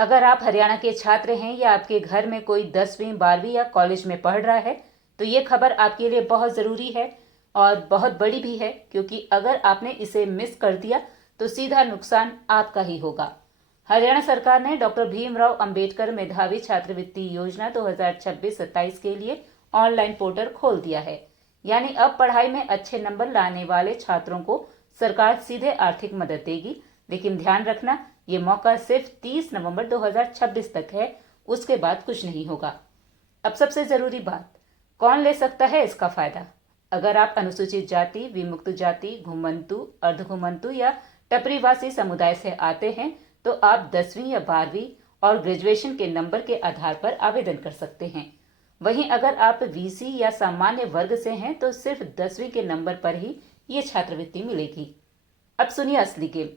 अगर आप हरियाणा के छात्र हैं या आपके घर में कोई 10वीं 12वीं या कॉलेज में पढ़ रहा है तो ये खबर आपके लिए बहुत ज़रूरी है और बहुत बड़ी भी है, क्योंकि अगर आपने इसे मिस कर दिया तो सीधा नुकसान आपका ही होगा। हरियाणा सरकार ने डॉक्टर भीमराव अंबेडकर मेधावी छात्रवृत्ति योजना 2026-27 के लिए ऑनलाइन पोर्टल खोल दिया है। यानी अब पढ़ाई में अच्छे नंबर लाने वाले छात्रों को सरकार सीधे आर्थिक मदद देगी। लेकिन ध्यान रखना, ये मौका सिर्फ 30 नवंबर 2026 तक है, उसके बाद कुछ नहीं होगा। अब सबसे जरूरी बात, कौन ले सकता है इसका फायदा? अगर आप अनुसूचित जाति, विमुक्त जाति, घुमंतु, अर्धघुमंतु या टपरीवासी समुदाय से आते हैं तो आप 10वीं या 12वीं और ग्रेजुएशन के नंबर के आधार पर आवेदन कर सकते हैं। वहीं अगर आप वीसी या सामान्य वर्ग से हैं तो सिर्फ 10वीं के नंबर पर ही ये छात्रवृत्ति मिलेगी। अब सुनिए असली गेम,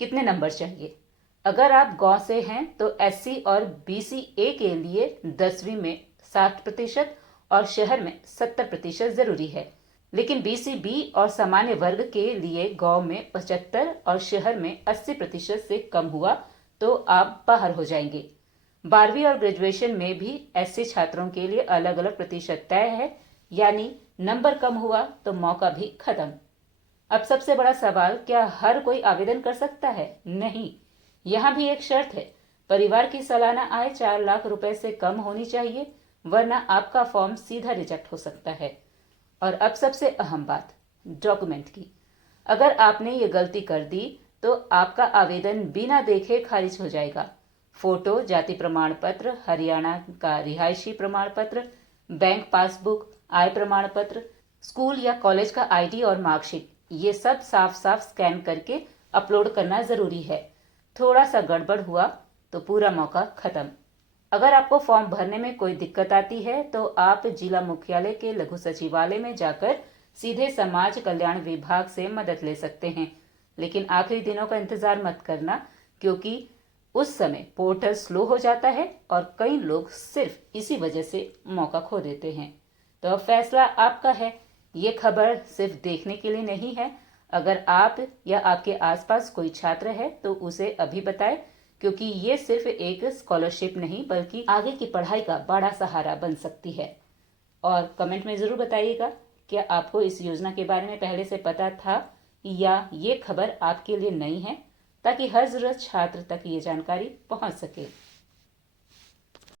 कितने नंबर चाहिए? अगर आप गांव से हैं तो एससी और बीसी ए के लिए 10वीं में 60% और शहर में 70% जरूरी है। लेकिन बीसी बी और सामान्य वर्ग के लिए गांव में 75 और शहर में 80% से कम हुआ तो आप बाहर हो जाएंगे। 12वीं और ग्रेजुएशन में भी एससी छात्रों के लिए अलग अलग प्रतिशत तय है, यानी नंबर कम हुआ तो मौका भी खत्म। अब सबसे बड़ा सवाल, क्या हर कोई आवेदन कर सकता है? नहीं, यहाँ भी एक शर्त है, परिवार की सालाना आय 4 लाख रुपए से कम होनी चाहिए, वरना आपका फॉर्म सीधा रिजेक्ट हो सकता है। और अब सबसे अहम बात, डॉक्यूमेंट की। अगर आपने ये गलती कर दी तो आपका आवेदन बिना देखे खारिज हो जाएगा। फोटो, जाति प्रमाण पत्र, हरियाणा का रिहायशी प्रमाण पत्र, बैंक पासबुक, आय प्रमाण पत्र, स्कूल या कॉलेज का आईडी और मार्कशीट, ये सब साफ साफ स्कैन करके अपलोड करना जरूरी है। थोड़ा सा गड़बड़ हुआ तो पूरा मौका खत्म। अगर आपको फॉर्म भरने में कोई दिक्कत आती है तो आप जिला मुख्यालय के लघु सचिवालय में जाकर सीधे समाज कल्याण विभाग से मदद ले सकते हैं। लेकिन आखिरी दिनों का इंतजार मत करना, क्योंकि उस समय पोर्टल स्लो हो जाता है और कई लोग सिर्फ इसी वजह से मौका खो देते हैं। तो अब फैसला आपका है। ये खबर सिर्फ देखने के लिए नहीं है। अगर आप या आपके आसपास कोई छात्र है तो उसे अभी बताएं, क्योंकि ये सिर्फ एक स्कॉलरशिप नहीं बल्कि आगे की पढ़ाई का बड़ा सहारा बन सकती है। और कमेंट में जरूर बताइएगा, क्या आपको इस योजना के बारे में पहले से पता था या ये खबर आपके लिए नई है, ताकि हर जरूरत छात्र तक ये जानकारी पहुंच सके।